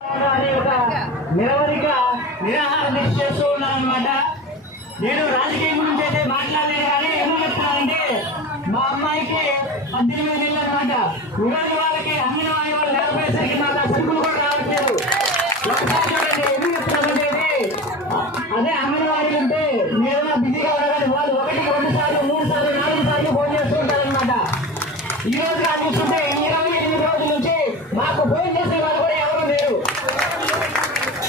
ఒక నిరవధిక నిరాహార దీక్ష చేస్తూ ఉన్నారనమాట నేను రాజకీయం గురించి అయితే మాట్లాడలేదు కానీ ఎందుకు మా అమ్మాయికి పద్దెనిమిది నెలలు అనమాట ఉగాది వాళ్ళకి అంగన్వాడీ వాళ్ళు లేకపోయేసరికి నాకు ఆ సరుకులు కూడా రావట్లేదు. ఒకసారి చూడండి ఎందుకు చెప్తున్నానంటే అదే అంగన్వాడి ఉంటే నేను బిజీగా ఉండగానే వాళ్ళు ఒకటి రెండు సార్లు మూడు సార్లు నాలుగు సార్లు ఫోన్ చేస్తూ ఉంటారనమాట ఈ రోజు కానీ చూస్తుంటే ఇరవై ఎనిమిది రోజుల నుంచి మాకు ఫోన్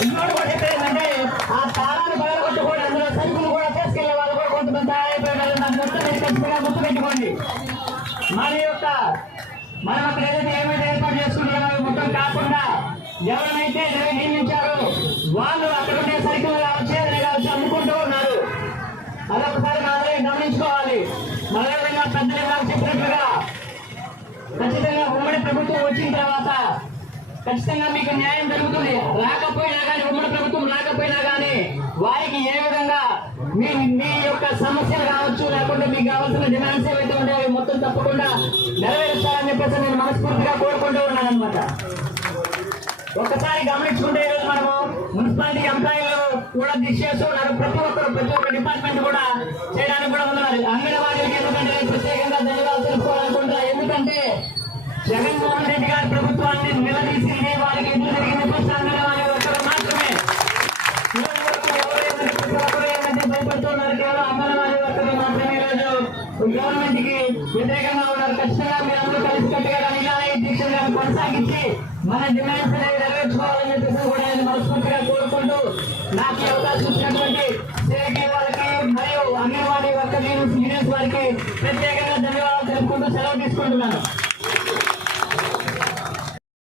ఇంకోటి కూడా చెప్పేది ఏంటంటే ఆ తాళాన్ని పగలగొట్టుకొని అందులో సరుకులు కూడా తీసుకెళ్ళే వాళ్ళు కూడా కొంతమంది తయారైపోయారు నాకు మొత్తం గుర్తు పెట్టుకోండి. మన యొక్క మనం అక్కడ ఏదైతే ఏమైతే ఏర్పాటు చేసుకుంటున్నామో మొత్తం కాకుండా ఎవరైతే నియమించారో వాళ్ళు అక్కడ ఉండే సైకిల్ కావచ్చు ఏదైనా కావచ్చు అమ్ముకుంటూ ఉన్నారు. అదొకసారి మాత్రమే గమనించుకోవాలి. మళ్ళీ విధంగా పెద్దలు నాకు చెప్పినట్లుగా ఖచ్చితంగా ఉమ్మడి ప్రభుత్వం వచ్చిన తర్వాత ఖచ్చితంగా మీకు న్యాయం జరుగుతుంది. రాకపోయినా కానీ ఉమ్మడి ప్రభుత్వం రాకపోయినా కానీ వారికి ఏ విధంగా మీ మీ యొక్క సమస్యలు కావచ్చు లేకుంటే మీకు కావాల్సిన డిమాండ్స్ ఏవైతే ఉంటాయో అవి మొత్తం తప్పకుండా నెరవేరుస్తారని చెప్పేసి నేను మనస్ఫూర్తిగా కోరుకుంటూ ఉన్నాను అనమాట ఒకసారి గమనించుకుంటే ఈరోజు మనము మున్సిపాలిటీ ఎంప్లాయీలు కూడా దిశ చేస్తూ ప్రతి ఒక్కరు ప్రతి ఒక్క డిపార్ట్మెంట్ కూడా చేయడానికి కూడా ఉన్నారు అంగన్వాడీలకి ఎందుకంటే ప్రత్యేకంగా ధన్యవాదాలు తెలుసుకోవాలనుకుంటా ఎందుకంటే జగన్మోహన్ ప్రభుత్వాన్ని నిలదీసి వారికి ఎదురు జరిగిన ప్రశ్నలు ఒక్కరు మాత్రమే. కేవలం అమ్మలవారి వర్తలు మాత్రమే ఈరోజు గవర్నమెంట్కి ఉన్నారు. ఖచ్చితంగా మీరు అందరూ కలిసికట్టుగా మన డిమాండ్స్ నెరవేర్చుకోవాలని చెప్పేసి కూడా నేను కోరుకుంటూ నాకు అవకాశం ఇచ్చినటువంటి వారికి మరియు అంగన్వాడీ వర్కర్ యూనియన్స్ వారికి ప్రత్యేకంగా ధన్యవాదాలు తెలుపుకుంటూ సెలవు తీసుకుంటున్నాను.